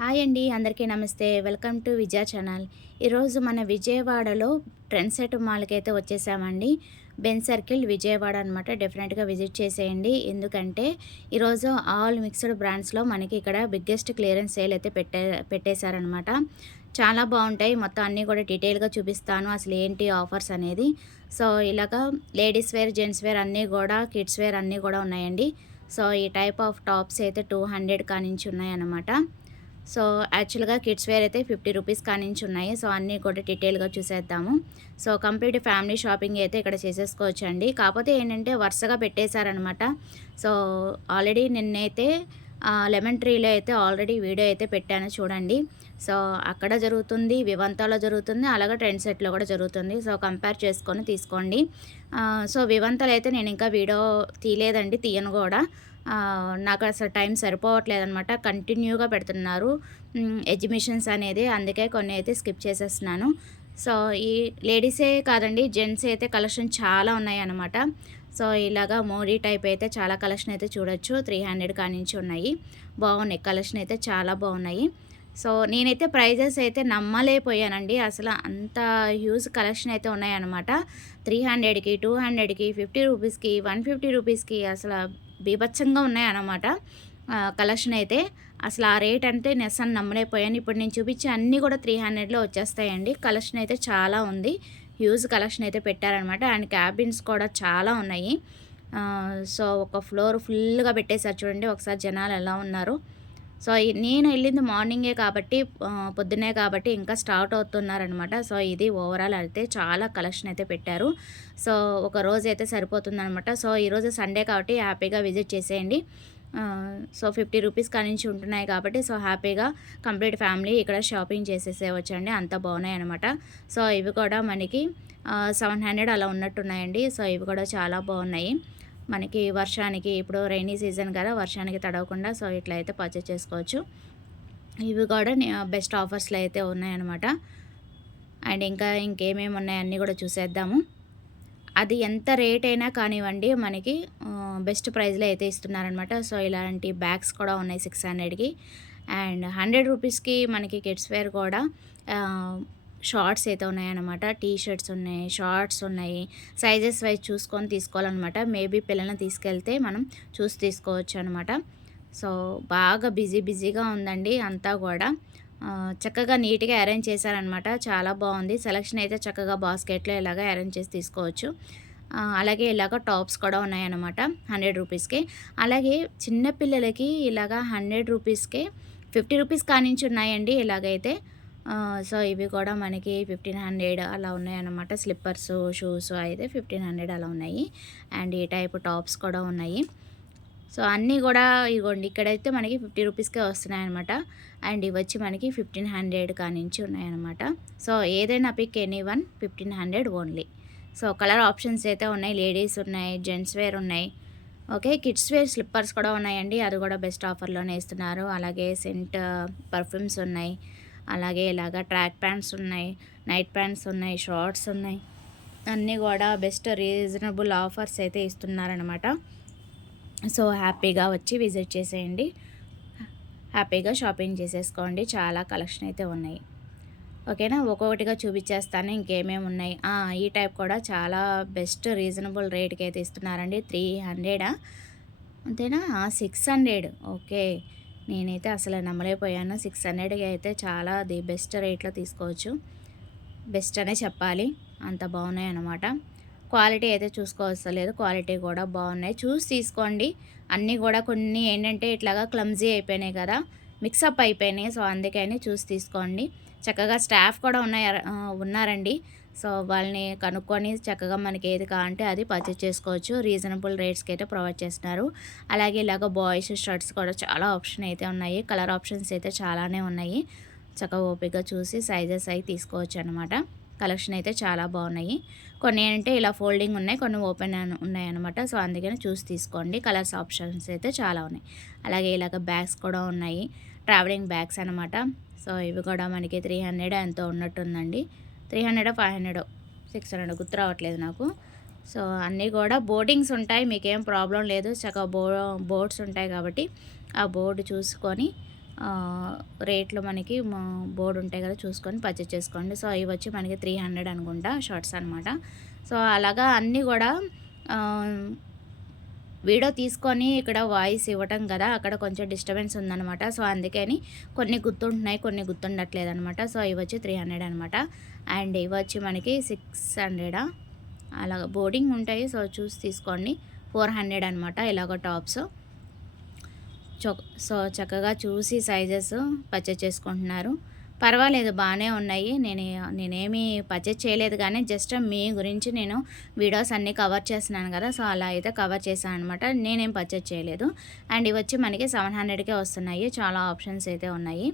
Hi అండి, అందరికీ నమస్తే. Welcome to Vijaya channel. ఈరోజు మన విజయవాడలో ట్రెండ్ సెట్ మాల్కి అయితే వచ్చేసామండి. బెన్ సర్కిల్ విజయవాడ అనమాట. డెఫినెట్గా విజిట్ చేసేయండి. ఎందుకంటే ఈరోజు ఆల్ మిక్స్డ్ బ్రాండ్స్లో మనకి ఇక్కడ బిగ్గెస్ట్ క్లియరెన్స్ సేల్ అయితే పెట్టేశారనమాట. చాలా బాగుంటాయి. మొత్తం అన్నీ కూడా డీటెయిల్గా చూపిస్తాను, అసలు ఏంటి ఆఫర్స్ అనేది. సో ఇలాగా లేడీస్ వేర్, జెంట్స్ వేర్ అన్నీ కూడా, కిడ్స్ వేర్ అన్నీ కూడా ఉన్నాయండి. సో ఈ టైప్ ఆఫ్ టాప్స్ అయితే 200 కానించి ఉన్నాయన్నమాట. సో యాక్చువల్గా కిడ్స్ వేర్ అయితే 50 రూపీస్ కానించి ఉన్నాయి. సో అన్నీ కూడా డీటెయిల్గా చూసేద్దాము. సో కంప్లీట్ ఫ్యామిలీ షాపింగ్ అయితే ఇక్కడ చేసేసుకోవచ్చు అండి. కాకపోతే ఏంటంటే వరుసగా పెట్టేశారనమాట. సో ఆల్రెడీ నిన్నైతే లెమన్ ట్రీలో అయితే ఆల్రెడీ వీడియో అయితే పెట్టాను చూడండి. సో అక్కడ జరుగుతుంది, వివంతాలో జరుగుతుంది, అలాగే ట్రెండ్ సెట్లో కూడా జరుగుతుంది. సో కంపేర్ చేసుకొని తీసుకోండి. సో వివంతాలు అయితే నేను ఇంకా వీడియో తీయలేదండి, తీయను కూడా. నాకు అసలు టైం సరిపోవట్లేదనమాట. కంటిన్యూగా పెడుతున్నారు ఎగ్జిబిషన్స్ అనేది, అందుకే కొన్ని అయితే స్కిప్ చేసేస్తున్నాను. సో ఈ లేడీసే కాదండి, జెంట్స్ అయితే కలెక్షన్ చాలా ఉన్నాయన్నమాట. సో ఇలాగా మోడీ టైప్ అయితే చాలా కలెక్షన్ అయితే చూడొచ్చు. 300 కానించి ఉన్నాయి. బాగున్నాయి, కలెక్షన్ అయితే చాలా బాగున్నాయి. సో నేనైతే ప్రైజెస్ అయితే నమ్మలేకపోయానండి. అసలు అంత హ్యూజ్ కలెక్షన్ అయితే ఉన్నాయన్నమాట. 300కి, 200కి, 50 రూపీస్కి, 150 రూపీస్కి అసలు బీభత్సంగా ఉన్నాయన్నమాట కలెక్షన్ అయితే. అసలు ఆ రేట్ అంటే నేను అసలు నమ్మలేకపోయాను. ఇప్పుడు నేను చూపించే అన్నీ కూడా 300లో వచ్చేస్తాయండి. కలెక్షన్ అయితే చాలా ఉంది. హ్యూజ్ కలెక్షన్ అయితే పెట్టారనమాట. అండ్ క్యాబిన్స్ కూడా చాలా ఉన్నాయి. సో ఒక ఫ్లోర్ ఫుల్గా పెట్టేశారు చూడండి. ఒకసారి జనాలు ఎలా ఉన్నారు. సో నేను వెళ్ళింది మార్నింగే కాబట్టి, పొద్దున్నే కాబట్టి ఇంకా స్టార్ట్ అవుతున్నారనమాట. సో ఇది ఓవరాల్ అయితే చాలా కలెక్షన్ అయితే పెట్టారు. సో ఒక రోజు అయితే సరిపోతుందనమాట. సో ఈరోజు సండే కాబట్టి హ్యాపీగా విజిట్ చేసేయండి. సో 50 రూపీస్ కానించి ఉంటున్నాయి కాబట్టి, సో హ్యాపీగా కంప్లీట్ ఫ్యామిలీ ఇక్కడ షాపింగ్ చేసేసేవచ్చండి. అంత బాగున్నాయి అనమాట. సో ఇవి కూడా మనకి 700 అలా ఉన్నట్టున్నాయండి. సో ఇవి కూడా చాలా బాగున్నాయి. మనకి వర్షానికి, ఇప్పుడు రైనీ సీజన్ కదా, వర్షానికి తడవకుండా సో ఇట్లా అయితే పర్చేస్ చేసుకోవచ్చు. ఇవి కూడా బెస్ట్ ఆఫర్స్లో అయితే ఉన్నాయన్నమాట. అండ్ ఇంకా ఇంకేమేమి ఉన్నాయి అన్నీ కూడా చూసేద్దాము. అది ఎంత రేట్ అయినా కానివ్వండి, మనకి బెస్ట్ ప్రైస్లో అయితే ఇస్తున్నారనమాట. సో ఇలాంటి బ్యాగ్స్ కూడా ఉన్నాయి 600కి. అండ్ 100 రూపీస్కి మనకి కిడ్స్ వేర్ కూడా షార్ట్స్ అయితే ఉన్నాయన్నమాట. టీ షర్ట్స్ ఉన్నాయి, షార్ట్స్ ఉన్నాయి. సైజెస్ వైజ్ చూసుకొని తీసుకోవాలన్నమాట. మేబీ పిల్లల్ని తీసుకెళ్తే మనం చూసి తీసుకోవచ్చు అనమాట. సో బాగా బిజీగా ఉందండి అంతా కూడా. చక్కగా నీట్గా అరేంజ్ చేశారనమాట. చాలా బాగుంది. సెలెక్షన్ అయితే చక్కగా బాస్కెట్లో ఇలాగ అరేంజ్ చేసి తీసుకోవచ్చు. అలాగే ఇలాగ టాప్స్ కూడా ఉన్నాయన్నమాట 100 రూపీస్కి. అలాగే చిన్నపిల్లలకి ఇలాగ 100 రూపీస్కే 50 రూపీస్ కానించి ఉన్నాయండి ఇలాగైతే. సో ఇవి కూడా మనకి 1500 అలా ఉన్నాయన్నమాట. స్లిప్పర్స్, షూస్ అయితే 1500 అలా ఉన్నాయి. అండ్ ఈ టైప్ టాప్స్ కూడా ఉన్నాయి. సో అన్నీ కూడా ఇగోండి, ఇక్కడైతే మనకి 50 రూపీస్కే వస్తున్నాయన్నమాట. అండ్ ఇవి వచ్చి మనకి 1500 కానించి ఉన్నాయన్నమాట. సో ఏదైనా pick any one 1500 only. So colour options అయితే ఉన్నాయి. లేడీస్ ఉన్నాయి, జెంట్స్ వేర్ ఉన్నాయి. ఓకే, కిడ్స్ వేర్ స్లిప్పర్స్ కూడా ఉన్నాయండి. అది కూడా బెస్ట్ ఆఫర్లోనే ఇస్తున్నారు. అలాగే సెంట్ పర్ఫ్యూమ్స్ ఉన్నాయి. అలాగే ఇలాగ ట్రాక్ ప్యాంట్స్ ఉన్నాయి, నైట్ ప్యాంట్స్ ఉన్నాయి, షార్ట్స్ ఉన్నాయి. అన్నీ కూడా బెస్ట్ రీజనబుల్ ఆఫర్స్ అయితే ఇస్తున్నారనమాట. సో హ్యాపీగా వచ్చి విజిట్ చేసేయండి. హ్యాపీగా షాపింగ్ చేసేసుకోండి. చాలా కలెక్షన్ అయితే ఉన్నాయి. ఓకేనా, ఒక్కొక్కటిగా చూపించేస్తాను ఇంకేమేమి ఉన్నాయి. ఈ టైప్ కూడా చాలా బెస్ట్ రీజనబుల్ రేట్కి అయితే ఇస్తున్నారండి. 300 అంతేనా? 600. ఓకే, నేనైతే అసలు నమ్మలేకపోయాను. 600కి అయితే చాలా ది బెస్ట్ రేట్లో తీసుకోవచ్చు. బెస్ట్ అనే చెప్పాలి, అంత బాగున్నాయి అన్నమాట. క్వాలిటీ అయితే చూసుకోవస్తలేదు, క్వాలిటీ కూడా బాగున్నాయి. చూసి తీసుకోండి. అన్నీ కూడా కొన్ని ఏంటంటే ఇట్లాగా క్లమ్జీ అయిపోయినాయి కదా, మిక్సప్ అయిపోయినాయి. సో అందుకని చూసి తీసుకోండి. చక్కగా స్టాఫ్ కూడా ఉన్నారండి. సో వాళ్ళని కనుక్కొని చక్కగా మనకి ఏది కావాలంటే అది పర్చేస్ చేసుకోవచ్చు. రీజనబుల్ రేట్స్కి అయితే ప్రొవైడ్ చేస్తున్నారు. అలాగే ఇలాగ బాయ్స్ షర్ట్స్ కూడా చాలా ఆప్షన్ అయితే ఉన్నాయి. కలర్ ఆప్షన్స్ అయితే చాలానే ఉన్నాయి. చక్కగా ఓపికగా చూసి సైజెస్ అవి తీసుకోవచ్చు అనమాట. కలెక్షన్ అయితే చాలా బాగున్నాయి. కొన్ని ఏంటంటే ఇలా ఫోల్డింగ్ ఉన్నాయి, కొన్ని ఓపెన్ ఉన్నాయి అనమాట. సో అందుకని చూసి తీసుకోండి. కలర్స్ ఆప్షన్స్ అయితే చాలా ఉన్నాయి. అలాగే ఇలాగ బ్యాగ్స్ కూడా ఉన్నాయి, ట్రావెలింగ్ బ్యాగ్స్ అనమాట. సో ఇవి కూడా మనకి 300 ఎంతో ఉన్నట్టుందండి. 300, 500, 600 గుర్తు రావట్లేదు నాకు. సో అన్నీ కూడా బోర్డింగ్స్ ఉంటాయి, మీకేం ప్రాబ్లం లేదు. చక్కగా బోర్డ్స్ ఉంటాయి కాబట్టి ఆ బోర్డు చూసుకొని రేట్లు మనకి బోర్డు ఉంటాయి కదా, చూసుకొని పర్చేస్ చేసుకోండి. సో ఇవి వచ్చి మనకి 300 అనుకుంటా షర్ట్స్ అనమాట. సో అలాగా అన్నీ కూడా వీడియో తీసుకొని ఇక్కడ వాయిస్ ఇవ్వటం కదా, అక్కడ కొంచెం డిస్టర్బెన్స్ ఉందనమాట. సో అందుకని కొన్ని గుర్తుంటున్నాయి, కొన్ని గుర్తుండట్లేదు అనమాట. సో ఇవి వచ్చి 300 అనమాట. అండ్ ఇవి వచ్చి మనకి 600 అలాగ బోర్డింగ్ ఉంటాయి. సో చూసి తీసుకోండి. 400 అనమాట ఇలాగ టాప్స్. సో చక్కగా చూసి సైజెస్ పర్చేస్ చేసుకుంటున్నారు. పర్వాలేదు, బాగానే ఉన్నాయి. నేనేమి పర్చేస్ చేయలేదు, కానీ జస్ట్ మీ గురించి నేను వీడియోస్ అన్నీ కవర్ చేస్తున్నాను కదా, సో అలా అయితే కవర్ చేశాను అనమాట. నేనేం పర్చేస్ చేయలేదు. అండ్ ఇవి వచ్చి మనకి 700కే వస్తున్నాయి. చాలా ఆప్షన్స్ అయితే ఉన్నాయి.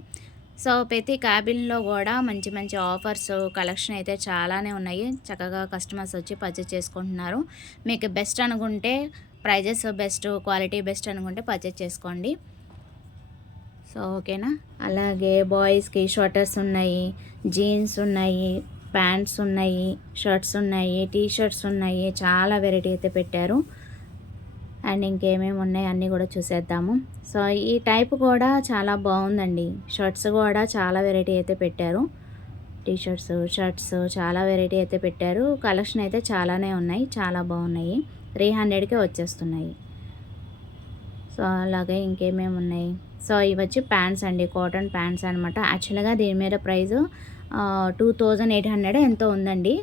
సో ప్రతి క్యాబిన్లో కూడా మంచి మంచి ఆఫర్స్ కలెక్షన్ అయితే చాలానే ఉన్నాయి. చక్కగా కస్టమర్స్ వచ్చి పర్చేస్ చేసుకుంటున్నారు. మీకు బెస్ట్ అనుకుంటే, ప్రైజెస్ బెస్ట్, క్వాలిటీ బెస్ట్ అనుకుంటే పర్చేస్ చేసుకోండి. సో ఓకేనా. అలాగే బాయ్స్కి షర్టర్స్ ఉన్నాయి, జీన్స్ ఉన్నాయి, ప్యాంట్స్ ఉన్నాయి, షర్ట్స్ ఉన్నాయి, టీ షర్ట్స్ ఉన్నాయి. చాలా వెరైటీ అయితే పెట్టారు. అండ్ ఇంకేమేమి ఉన్నాయి అన్నీ కూడా చూసేద్దాము. సో ఈ టైప్ కూడా చాలా బాగుందండి. షర్ట్స్ కూడా చాలా వెరైటీ అయితే పెట్టారు. టీ షర్ట్స్ చాలా వెరైటీ అయితే పెట్టారు. కలెక్షన్ అయితే చాలానే ఉన్నాయి, చాలా బాగున్నాయి. 300కే వచ్చేస్తున్నాయి. సో అలాగే ఇంకేమేమి ఉన్నాయి. సో ఇవి వచ్చి ప్యాంట్స్ అండి, కాటన్ ప్యాంట్స్ అనమాట. యాక్చువల్గా దీని మీద ప్రైస్ 2800 ఎంతో ఉందండి.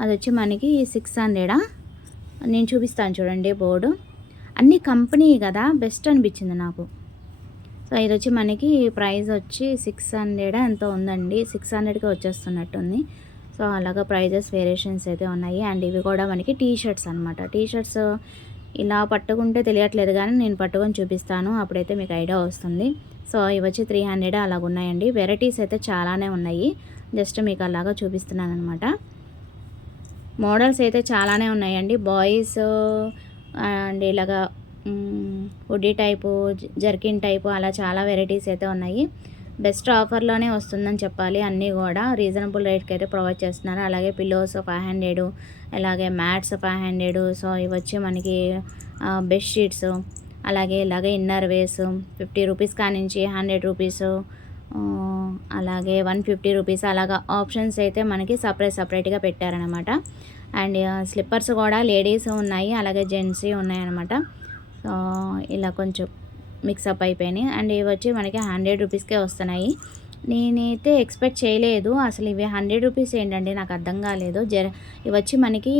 అది వచ్చి మనకి 600. నేను చూపిస్తాను చూడండి బోర్డు. అన్ని కంపెనీ కదా, బెస్ట్ అనిపించింది నాకు. సో ఇది వచ్చి మనకి ప్రైస్ వచ్చి 600 ఎంతో ఉందండి. 600కి వచ్చేస్తున్నట్టుంది. సో అలాగా ప్రైజెస్ వేరియేషన్స్ అయితే ఉన్నాయి. అండ్ ఇవి కూడా మనకి టీ షర్ట్స్ అనమాట. టీ షర్ట్స్ ఇలా పట్టుకుంటే తెలియట్లేదు, కానీ నేను పట్టుకొని చూపిస్తాను, అప్పుడైతే మీకు ఐడియా వస్తుంది. సో ఇవి వచ్చి 300 అలాగ ఉన్నాయండి. వెరైటీస్ అయితే చాలానే ఉన్నాయి. జస్ట్ మీకు అలాగా చూపిస్తున్నాను అనమాట. మోడల్స్ అయితే చాలానే ఉన్నాయండి. బాయ్స్ అండ్ ఇలాగా హుడీ టైపు, జర్కిన్ టైపు, అలా చాలా వెరైటీస్ అయితే ఉన్నాయి. బెస్ట్ ఆఫర్లోనే వస్తుందని చెప్పాలి. అన్నీ కూడా రీజనబుల్ రేట్కి అయితే ప్రొవైడ్ చేస్తున్నారు. అలాగే పిల్లోస్ 500, అలాగే మ్యాట్స్ 500. సో ఇవి వచ్చి మనకి బెడ్షీట్స్, అలాగే ఇన్నర్ వేర్స్ 50 రూపీస్ కానించి 100 రూపీస్, అలాగే 150 రూపీస్, అలాగా ఆప్షన్స్ అయితే మనకి సపరేట్గా పెట్టారనమాట. అండ్ స్లిప్పర్స్ కూడా లేడీస్ ఉన్నాయి, అలాగే జెంట్స్ ఉన్నాయన్నమాట. సో ఇలా కొంచెం మిక్సప్ అయిపోయినాయి. అండ్ ఇవి వచ్చి మనకి 100 రూపీస్కే వస్తున్నాయి. నేనైతే ఎక్స్పెక్ట్ చేయలేదు అసలు ఇవి 100 రూపీస్ ఏంటండి, నాకు అర్థం కాలేదు. ఇవి వచ్చి మనకి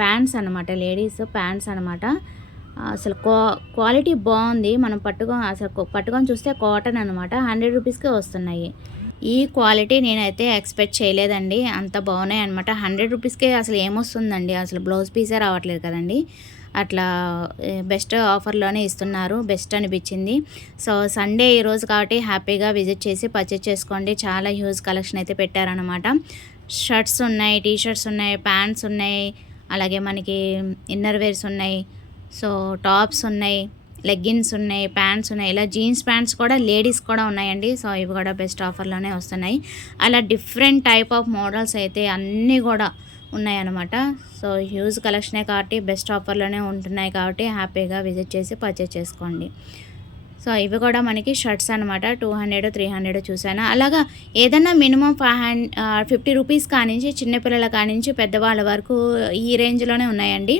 ప్యాంట్స్ అనమాట, లేడీస్ ప్యాంట్స్ అనమాట. అసలు క్వాలిటీ బాగుంది. మనం పట్టుకొని చూస్తే కాటన్ అనమాట. 100 రూపీస్కే వస్తున్నాయి. ఈ క్వాలిటీ నేనైతే ఎక్స్పెక్ట్ చేయలేదండి, అంత బాగున్నాయి అనమాట. 100 రూపీస్కే అసలు ఏమొస్తుందండి, అసలు బ్లౌజ్ పీసే రావట్లేదు కదండి. అట్లా బెస్ట్ ఆఫర్లోనే ఇస్తున్నారు, బెస్ట్ అనిపించింది. సో సండే ఈరోజు కాబట్టి హ్యాపీగా విజిట్ చేసి పర్చేస్ చేసుకోండి. చాలా హ్యూజ్ కలెక్షన్ అయితే పెట్టారనమాట. షర్ట్స్ ఉన్నాయి, టీ షర్ట్స్ ఉన్నాయి, ప్యాంట్స్ ఉన్నాయి, అలాగే మనకి ఇన్నర్ వేర్స్ ఉన్నాయి, సో టాప్స్ ఉన్నాయి, లెగ్గిన్స్ ఉన్నాయి, ప్యాంట్స్ ఉన్నాయి, ఇలా జీన్స్ ప్యాంట్స్ కూడా లేడీస్ కూడా ఉన్నాయండి. సో ఇవి కూడా బెస్ట్ ఆఫర్లోనే వస్తున్నాయి. అలా డిఫరెంట్ టైప్ ఆఫ్ మోడల్స్ అయితే అన్నీ కూడా ఉన్నాయన్నమాట. సో హ్యూజ్ కలెక్షనే కాబట్టి బెస్ట్ ఆఫర్లోనే ఉంటున్నాయి కాబట్టి హ్యాపీగా విజిట్ చేసి పర్చేస్ చేసుకోండి. సో ఇవి కూడా మనకి షర్ట్స్ అనమాట. 200, 300 చూసాను. అలాగా ఏదన్నా మినిమం 50 రూపీస్ కానించి, చిన్నపిల్లల కానించి పెద్దవాళ్ళ వరకు ఈ రేంజ్లోనే ఉన్నాయండి.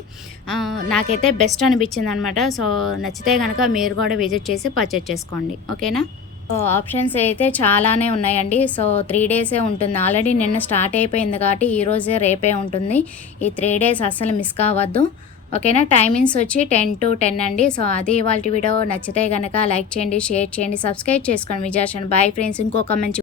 నాకైతే బెస్ట్ అనిపించింది అనమాట. సో నచ్చితే కనుక మీరు కూడా విజిట్ చేసి పర్చేస్ చేసుకోండి. ఓకేనా. సో ఆప్షన్స్ అయితే చాలానే ఉన్నాయండి. సో 3 డేసే ఉంటుంది. ఆల్రెడీ నిన్న స్టార్ట్ అయిపోయింది కాబట్టి ఈరోజే రేపే ఉంటుంది. ఈ 3 డేస్ అస్సలు మిస్ కావద్దు. ఓకేనా. టైమింగ్స్ వచ్చి 10 to 10 అండి. సో అది ఇవాళ వీడియో. నచ్చితే కనుక లైక్ చేయండి, షేర్ చేయండి, సబ్స్క్రైబ్ చేసుకోండి విజయ ఛానల్. Bye friends. ఇంకొక మంచి